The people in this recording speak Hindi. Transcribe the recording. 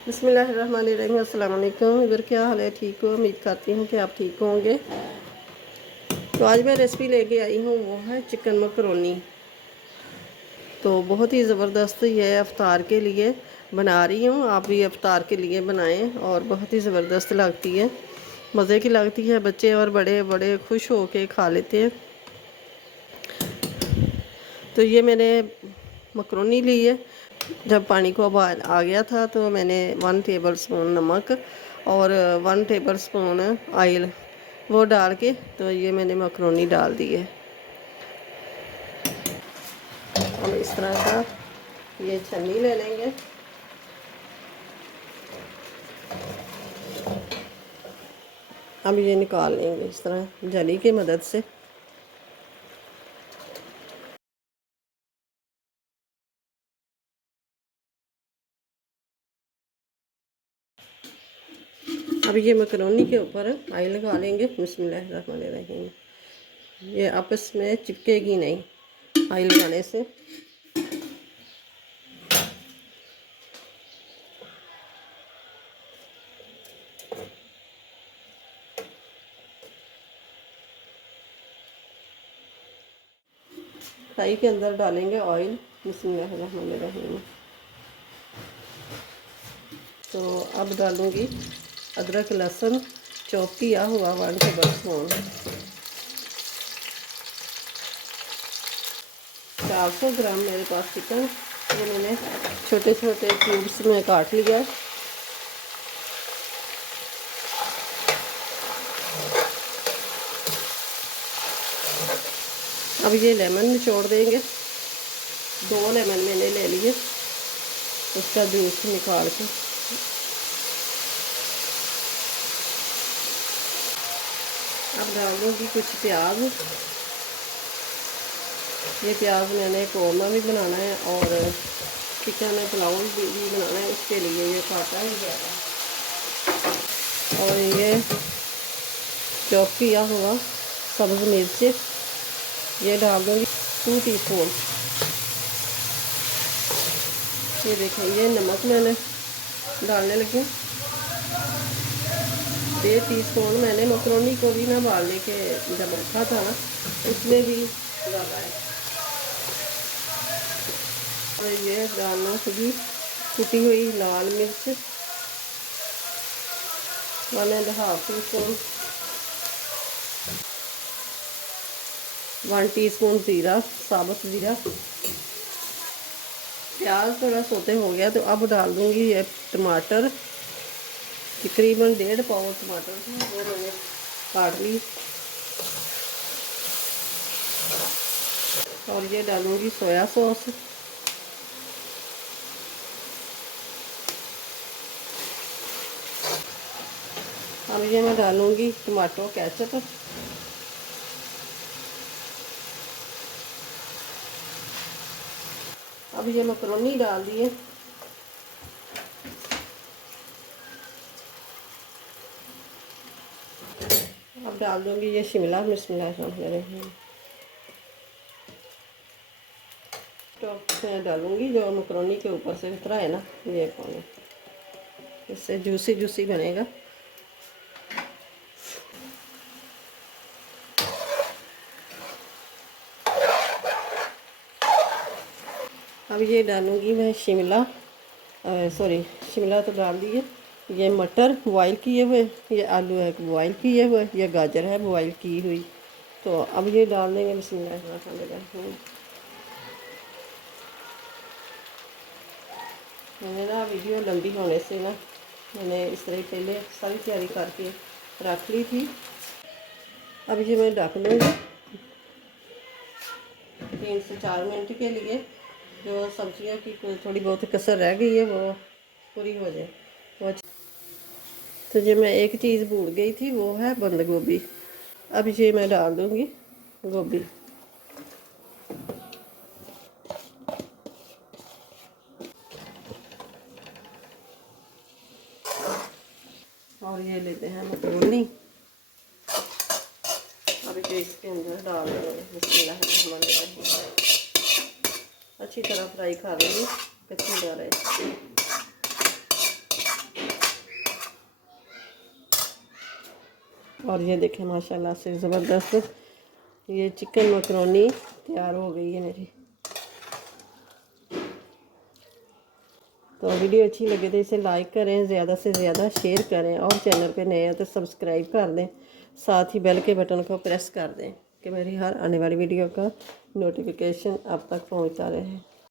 बिस्मिल्लाहिर्रहमानिर्रहीम। अस्सलाम वालेकुम। इधर क्या हाल है? ठीक हो? उम्मीद करती हूँ कि आप ठीक होंगे। तो आज मैं रेसिपी लेके आई हूँ, वो है चिकन मकरोनी। तो बहुत ही ज़बरदस्त ये अफ्तार के लिए बना रही हूँ। आप भी अफ्तार के लिए बनाएं और बहुत ही ज़बरदस्त लगती है, मज़े की लगती है। बच्चे और बड़े बड़े खुश हो के खा लेते हैं। तो ये मैंने मकरोनी ली है। जब पानी को उबाल आ गया था तो मैंने 1 टेबल स्पून नमक और 1 टेबल स्पून ऑयल वो डाल के तो ये मैंने मकरोनी डाल दी है। हम इस तरह का ये छन्नी ले लेंगे। अब ये निकाल लेंगे इस तरह जली की मदद से। अब ये मकरोनी के ऊपर ऑयल लगा लेंगे। बिस्मिल्लाहिर्रहमानिर्रहीम। ये आपस में चिपकेगी नहीं ऑयल लगाने से। फ्राई के अंदर डालेंगे ऑयल। बिस्मिल्लाहिर्रहमानिर्रहीम। तो अब डालूंगी अदरक लहसुन चॉप किया हुआ 1 टेबल स्पून। 400 ग्राम मेरे पास चिकन, ये मैंने छोटे छोटे क्यूब्स में काट लिया। अब ये लेमन निचोड़ देंगे। 2 लेमन मैंने ले लिए, उसका जूस निकाल के। अब डाल दूँगी कुछ प्याज। ये प्याज मैंने कौरमा भी बनाना है और चिकन पुलाव भी बनाना है, उसके लिए ये काटा ही जाएगा। और ये चॉप किया हुआ सब्ज़ मिर्च ये डाल दूँगी 2 टीस्पून। ये देखें, ये नमक मैंने डालने लगी 1.5 टीस्पून। मैंने मकरोनी को भी ना उबालने के जब रखा था ना, उसमें भी डाला है। और ये डालना होगी कुटी हुई लाल मिर्च 1.5 टीस्पून। 1 टीस्पून ज़ीरा, साबुत ज़ीरा। प्याज थोड़ा सोते हो गया तो अब डाल दूंगी ये टमाटर। तकरीबन 1.5 पाव टमाटर वो मैंने काट ली। और ये डालूंगी सोया सॉस। अब ये मैं डालूंगी टमाटो केचप। अब ये मकरोनी डाल दिए। अब डाल दूंगी ये शिमला मिर्च। तो डालूंगी जो मकरोनी के ऊपर से उतरा है ना, ये पानी, इससे जूसी जूसी बनेगा। अब ये डालूंगी मैं शिमला तो डाल दिए। ये मटर बॉयल किए हुए, ये आलू है बॉयल किए हुए, ये गाजर है बॉयल की हुई। तो अब ये डाल देंगे। बिस्मिल्लाहिर्रहमानिर्रहीम। मैंने ना वीडियो लंबी होने से ना मैंने इस तरह पहले सारी तैयारी करके रख ली थी। अब ये मैं ढक दूँगी 3 से 4 मिनट के लिए। जो सब्जियों की थोड़ी बहुत कसर रह गई है वो पूरी हो जाए वो। तो ये मैं एक चीज़ भूल गई थी, वो है बंद गोभी। अब ये मैं डाल दूँगी गोभी। और ये लेते हैं मकरोनी। अब ये इसके अंदर डाल देंगे। बिस्मिल्लाहिर्रहमानिर्रहीम। अच्छी तरह फ्राई कर लेंगे, कच्ची ना रहे। और ये देखें माशाल्लाह से ज़बरदस्त ये चिकन मकरोनी तैयार हो गई है मेरी। तो वीडियो अच्छी लगे तो इसे लाइक करें, ज़्यादा से ज़्यादा शेयर करें, और चैनल पे नए हैं तो सब्सक्राइब कर दें, साथ ही बेल के बटन को प्रेस कर दें कि मेरी हर आने वाली वीडियो का नोटिफिकेशन आप तक पहुंचता रहे।